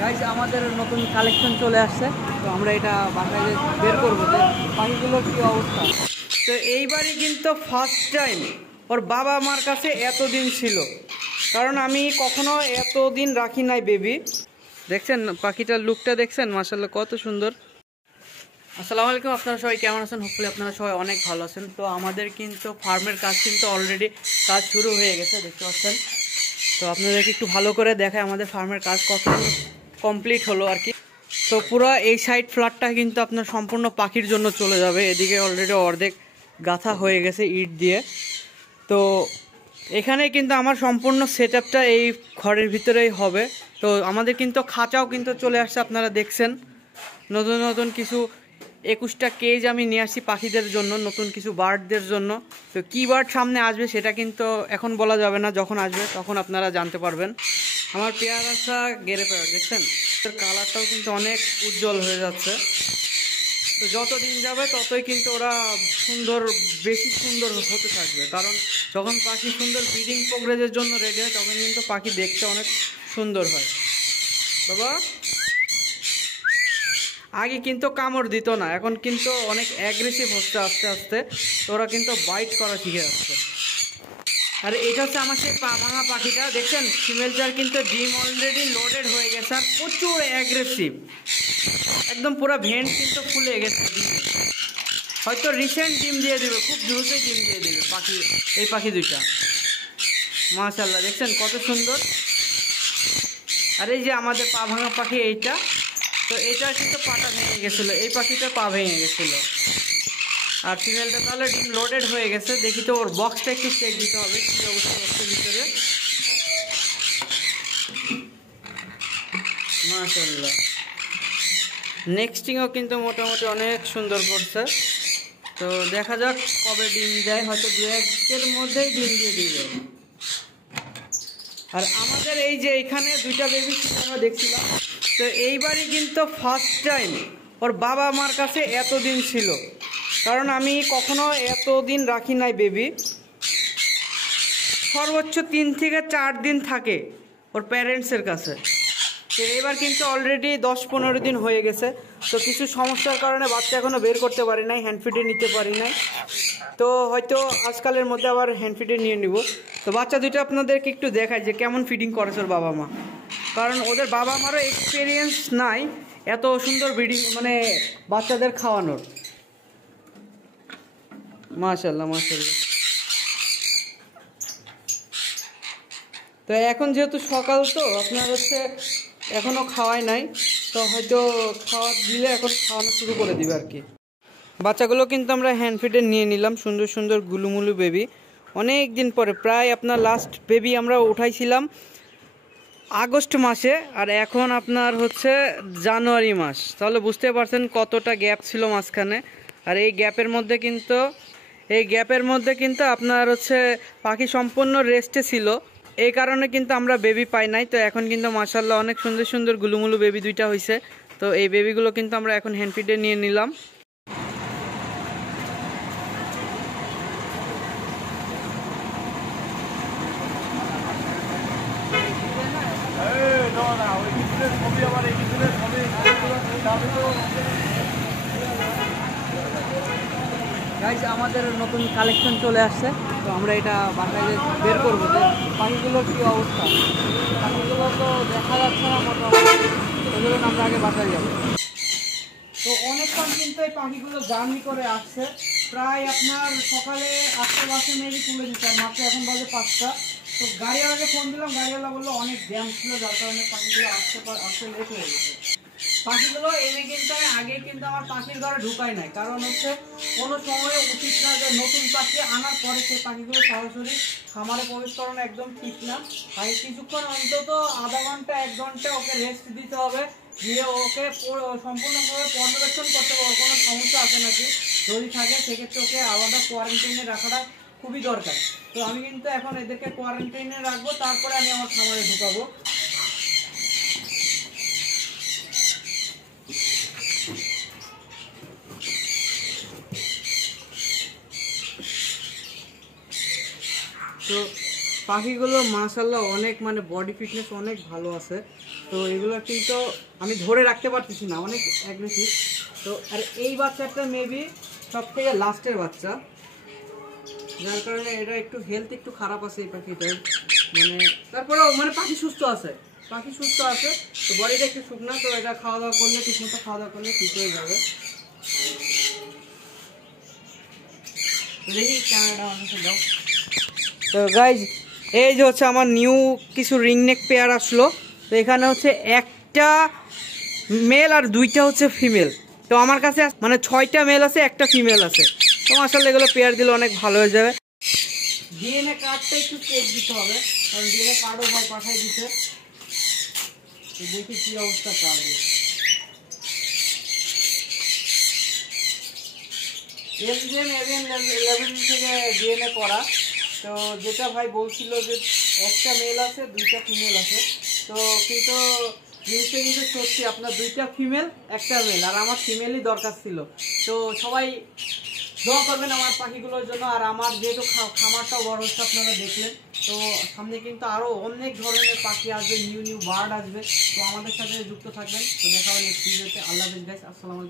Guys আমাদের নতুন collection চলে আসছে, তো আমরা এটা বাসায় বের করবো যে পাখিগুলোর কী অবস্থা। তো এইবারই কিন্তু ফার্স্ট টাইম ওর বাবা মার কাছে এতদিন ছিল, কারণ আমি কখনো এতদিন রাখি নাই বেবি। দেখছেন পাখিটার লুকটা, দেখছেন মাশাআল্লাহ কত সুন্দর। আসসালামু আলাইকুম, আপনারা সবাই কেমন আছেন? হোপফুলি আপনারা সবাই অনেক ভালো আছেন। তো আমাদের কিন্তু ফার্মের কাজ কিন্তু অলরেডি কাজ শুরু হয়ে গেছে, দেখতে পাচ্ছেন। তো আপনাদেরকে একটু ভালো করে দেখায় আমাদের ফার্মের কাজ কত কমপ্লিট হলো আর কি। তো পুরো এই সাইড ফ্ল্যাটটা কিন্তু আপনার সম্পূর্ণ পাখির জন্য চলে যাবে। এদিকে অলরেডি অর্ধেক গাঁথা হয়ে গেছে ইট দিয়ে। তো এখানে কিন্তু আমার সম্পূর্ণ সেটআপটা এই ঘরের ভিতরেই হবে। তো আমাদের কিন্তু খাঁচাও কিন্তু চলে আসছে, আপনারা দেখছেন। নতুন নতুন কিছু 21টা কেজ আমি নিয়ে আসছি পাখিদের জন্য, নতুন কিছু বার্ডদের জন্য। তো কী বার্ড সামনে আসবে সেটা কিন্তু এখন বলা যাবে না, যখন আসবে তখন আপনারা জানতে পারবেন। আমার পেয়ারাটা গেরে পেয়ার দেখছেন, কালারটাও কিন্তু অনেক উজ্জ্বল হয়ে যাচ্ছে। তো যত দিন যাবে ততই কিন্তু ওরা সুন্দর, বেশি সুন্দর হতে থাকবে। কারণ যখন পাখি সুন্দর ব্রিডিং প্রোগ্রেসের জন্য রেডি হয় তখন কিন্তু পাখি দেখতে অনেক সুন্দর হয়। বাবা আগে কিন্তু কামড় দিত না, এখন কিন্তু অনেক অ্যাগ্রেসিভ হচ্ছে আস্তে আস্তে। তো ওরা কিন্তু বাইট করা শিখে যাচ্ছে। আর এটা হচ্ছে আমার সেই পা ভাঙা পাখিটা, দেখছেন ফিমেলটার কিন্তু ডিম অলরেডি লোডেড হয়ে গেছে আর প্রচুর অ্যাগ্রেসিভ, একদম পুরো ভেন্ট কিন্তু ফুলে গেছে। হয়তো রিসেন্ট ডিম দিয়ে দেবে, খুব দ্রুতই ডিম দিয়ে দেবে পাখি, এই পাখি দুইটা। মাশাআল্লাহ দেখছেন কত সুন্দর। আর এই যে আমাদের পা ভাঙা পাখি এইটা, তো এটা কিন্তু পাটা ভেঙে গেছিলো, এই পাখিটা পা ভেঙে গেছিলো। আর ফিমেলটা তাহলে ডিম লোডেড হয়ে গেছে। দেখি তো ওর বক্সটা একটু চেক দিতে হবে কী অবস্থা বক্সের ভিতরে। মাশাআল্লাহ নেক্সটিংও কিন্তু মোটামুটি অনেক সুন্দর করছে। তো দেখা যাক কবে ডিম দেয়, হয়তো 2-1 মধ্যেই ডিম দিয়ে দিবে। আর আমাদের এই যে এখানে দুইটা বেবি আমরা দেখছিলাম, তো এইবারই কিন্তু ফার্স্ট টাইম ওর বাবা মার কাছে এতদিন ছিল, কারণ আমি কখনো এতদিন রাখি নাই বেবি। সর্বোচ্চ 3 থেকে 4 দিন থাকে ওর প্যারেন্টসের কাছে। তো এবার কিন্তু অলরেডি 10-15 দিন হয়ে গেছে। তো কিছু সমস্যার কারণে বাচ্চা এখনও বের করতে পারি নাই, হ্যান্ডফিডে নিতে পারি নাই। তো হয়তো আজকালের মধ্যে আবার হ্যান্ডফিডে নিয়ে নিব। তো বাচ্চা দুটো আপনাদেরকে একটু দেখায় যে কেমন ফিডিং করেছে ওর বাবা মা, কারণ ওদের বাবা মারও এক্সপিরিয়েন্স নাই এত সুন্দর ব্রিডিং মানে বাচ্চাদের খাওয়ানোর। মাশাআল্লাহ মাশাআল্লাহ। তো এখন যেহেতু সকাল, তো আপনার হচ্ছে এখনও খাওয়াই নাই, তো হয়তো খাওয়া দিলে এখন খাওয়ানো শুরু করে দিবে আর কি। বাচ্চাগুলো কিন্তু আমরা হ্যান্ডফিডে নিয়ে নিলাম, সুন্দর সুন্দর গুলুমুলু বেবি। অনেক দিন পরে, প্রায় আপনার লাস্ট বেবি আমরা উঠাইছিলাম আগস্ট মাসে, আর এখন আপনার হচ্ছে জানুয়ারি মাস। তাহলে বুঝতে পারছেন কতটা গ্যাপ ছিল মাঝখানে। আর এই গ্যাপের মধ্যে কিন্তু আপনার হচ্ছে পাখি সম্পূর্ণ রেস্টে ছিল, এই কারণে কিন্তু আমরা বেবি পাই নাই। তো এখন কিন্তু মাশাআল্লাহ অনেক সুন্দর সুন্দর গুলুমুলু বেবি দুইটা হয়েছে। তো এই বেবিগুলো কিন্তু আমরা এখন হ্যান্ডফিডে নিয়ে নিলাম। গাইস আমাদের নতুন কালেকশন চলে আসছে, তো আমরা এটা বাসায় বের করবো যে পাখিগুলোর কী অবস্থা। পাখিগুলো তো দেখা যাচ্ছে না মোটামুটি, এগুলো আমরা আগে বাসায় যাবো। তো অনেকক্ষণ কিন্তু এই পাখিগুলো জার্নি করে আসছে, প্রায় আপনার সকালে 8টা বাসে মেবি তুলে দিচ্ছে, আর মাত্র এখন বাজে 5টা। তো গাড়িওয়ালাকে ফোন দিলাম, গাড়িওয়ালা বললো অনেক জ্যাম ছিল, যার কারণে পাখিগুলো আসতে লেট হয়ে গেছে। পাখিগুলো এনে কিন্তু আমি আগে কিন্তু আমার পাখির ঘরে ঢুকাই নাই, কারণ হচ্ছে কোনো সময় উচিত না যে নতুন পাখি আনার পরে সেই পাখিগুলো সরাসরি খামারে প্রবেশ করানো একদম ঠিক না। আর কিছুক্ষণ অন্তত আধা ঘন্টা 1 ঘন্টা ওকে রেস্ট দিতে হবে, দিয়ে ওকে সম্পূর্ণভাবে পর্যবেক্ষণ করতে হবে কোনো সমস্যা আছে নাকি। যদি থাকে সেক্ষেত্রে ওকে আলাদা কোয়ারেন্টাইনে রাখাটা খুবই দরকার। তো আমি কিন্তু এখন এদেরকে কোয়ারেন্টাইনে রাখবো, তারপরে আমি আমার খামারে ঢুকাবো। তো পাখিগুলো মাশাআল্লাহ অনেক মানে বডি ফিটনেস অনেক ভালো আছে। তো এগুলো কিন্তু আমি ধরে রাখতে পারতেছি না, অনেক অ্যাগ্রেসিভ। তো আর এই বাচ্চাটা মেবি সব থেকে লাস্টের বাচ্চা, যার কারণে এটা একটু হেলথ একটু খারাপ আছে এই পাখিটার। মানে তারপরেও মানে পাখি সুস্থ আছে, পাখি সুস্থ আছে। তো বডিটা একটু শুকনা, তো এটা খাওয়া দাওয়া করলে ঠিকমতো খাওয়া দাওয়া করলে ঠিক হয়ে যাবে। দেখি ক্যামেরাটা আমার কাছে দাও। তো গাইজ এই যে হচ্ছে আমার নিউ কিছু রিং নেক পেয়ার আসলো। তো এখানে হচ্ছে একটা মেল আর দুইটা হচ্ছে ফিমেল। তো আমার কাছে মানে 6টা মেল আছে, একটা ফিমেল আছে। তো মাশাআল্লাহ এগুলো পেয়ার দিলে অনেক ভালো হয়ে যাবে। ডিএনএ কার্ডটা একটু চেক দিতে হবে, কারণ ডিএনএ কার্ডও ভাই পাঠাই দিতে। তো দেখি কি অবস্থা কার্ডে। এমজিএম এভিএন 11 থেকে ডিএনএ করা। তো যেটা ভাই বলছিল যে একটা মেল আছে, দুইটা ফিমেল আছে। তো কিন্তু জিনিসটা কিন্তু সত্যি, আপনার দুইটা ফিমেল একটা মেল, আর আমার ফিমেলই দরকার ছিল। তো সবাই দোয়া করবেন আমার পাখিগুলোর জন্য। আর আমার যেহেতু খামারটাও বড় হচ্ছে আপনারা দেখলেন, তো সামনে কিন্তু আরও অনেক ধরনের পাখি আসবে, নিউ বার্ড আসবে। তো আমাদের সাথে যুক্ত থাকবেন। তো দেখা হবে নেক্সট ভিডিওতে। আল্লাহ হাফেজ গাইস, আসসালামু আলাইকুম।